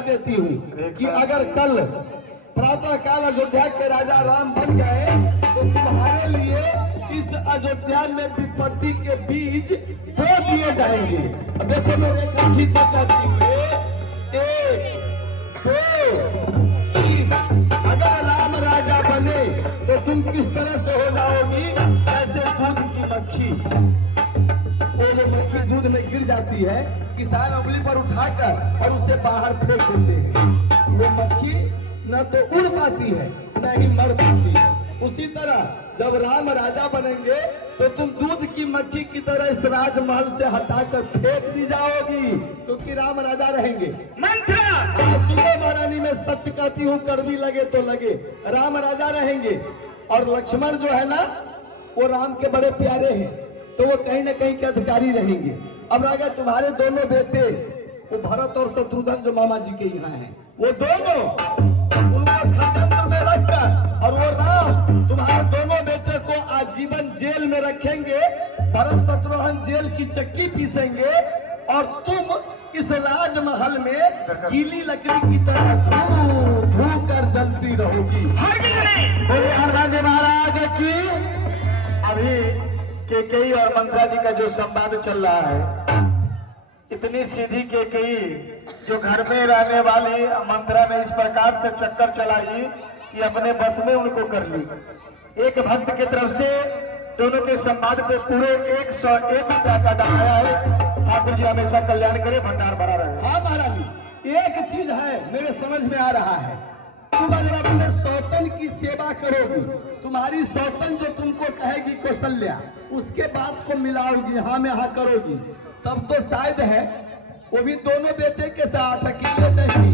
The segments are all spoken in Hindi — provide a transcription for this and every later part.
कह देती हूँ कि अगर कल प्रातः काल अयोध्या के राजा राम बन गए तो तुम्हारे लिए इस अयोध्या में विपत्ति के बीज बो दिए जाएंगे। अब देखो मेरे काठी से कहती हूँ, एक दो तीन। अगर राम राजा बने तो तुम किस तरह से हो जाओगी, जैसे दूध की मक्खी। वो जो मक्खी दूध में गिर जाती है, किसान उंगली पर उठाकर और उसे बाहर फेंक देते हैं। वो मक्खी न तो उड़ पाती है न ही मर पाती है। उसी तरह जब राम राजा बनेंगे तो तुम दूध की मक्खी की तरह इस राजमहल से हटाकर फेंक दी जाओगी, क्योंकि राम राजा रहेंगे। मंत्रा सुनो महारानी, मैं सच कहती हूँ, कड़वी लगे तो लगे, राम राजा रहेंगे। और लक्ष्मण जो है ना, वो राम के बड़े प्यारे हैं, तो वो कहीं न कहीं के अधिकारी रहेंगे। अब रह गए तुम्हारे दोनों बेटे, वो भरत और शत्रुघ्न जो मामा जी के यहाँ हैं, वो दोनों उनको खजाना में रखकर, और वो राम तुम्हारे दोनों बेटे को आजीवन जेल में रखेंगे। भरत शत्रुघ्न जेल की चक्की पीसेंगे और तुम इस राजमहल में गीली लकड़ी की तरह धू कर जलती रहोगी। बोले हनुमान महाराज की। अभी केकई और मंत्रा जी का जो संवाद चल रहा है, इतनी सीधी केकई जो घर में रहने वाली मंत्रा ने इस प्रकार से चक्कर चलाई कि अपने बस में उनको कर ली। एक भक्त की तरफ से दोनों के संवाद पे पूरे 101 रुपया का दान आया है। ठाकुर जी हमेशा कल्याण करे, भंडार भरा रहे। हाँ महारानी, एक चीज है मेरे समझ में आ रहा है, तुम अगर अपने सौतन की सेवा करोगी, तुम्हारी सौतन जो तुमको कहेगी कौशल्या, उसके बाद को मिलाओगी, हाँ में हाँ करोगी, तब तो शायद है वो भी दोनों बेटे के साथ, अकेले नहीं,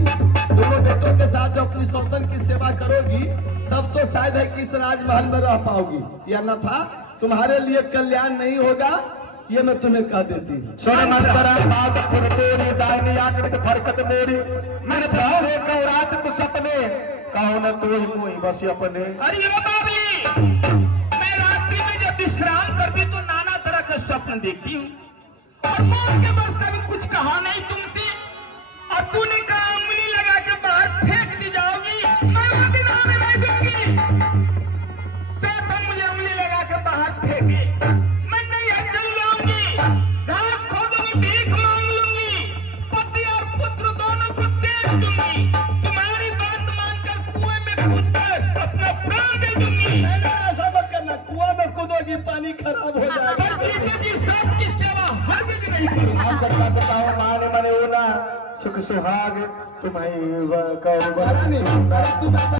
दोनों बेटों के साथ जो अपनी सौतन की सेवा करोगी, तब तो शायद है कि इस राजमहल में रह पाओगी, या न था तुम्हारे लिए कल्याण नहीं होगा। ये मैं तुम्हें कह देती हूँ। फरकत मेरी मेरे भावे को रात को सपने कहो न तू ही बस अपने। अरे ओ बाबली, मैं रात्रि में जब विश्राम करती तो नाना तरह के स्वप्न देखती हूँ, और मौत के बस कभी कुछ कहा नहीं तुमसे, और तूने कहा उंगली लगा के बाहर फेंक दी जाओगी, मैं वो दिन आने नहीं दूंगी। तुम मुझे उंगली लगा के बाहर फेंके, मैं नहीं है चल जाऊंगी, घास खोदूंगी, भीख मांग लूंगी, पति और पुत्र दोनों को तेज दूंगी, तुम्हारी बात मानकर कुएं में कूदकर अपना प्राण दे दूंगी। ऐसा मत करना, कुआं में कूदोगी पानी खराब हो जाएगा। पर जीते जी सब की सेवा हरगिज नहीं करूंगा। माने मने ना सुख सुहाग तुम्हें कहो। महारानी, तुम ऐसा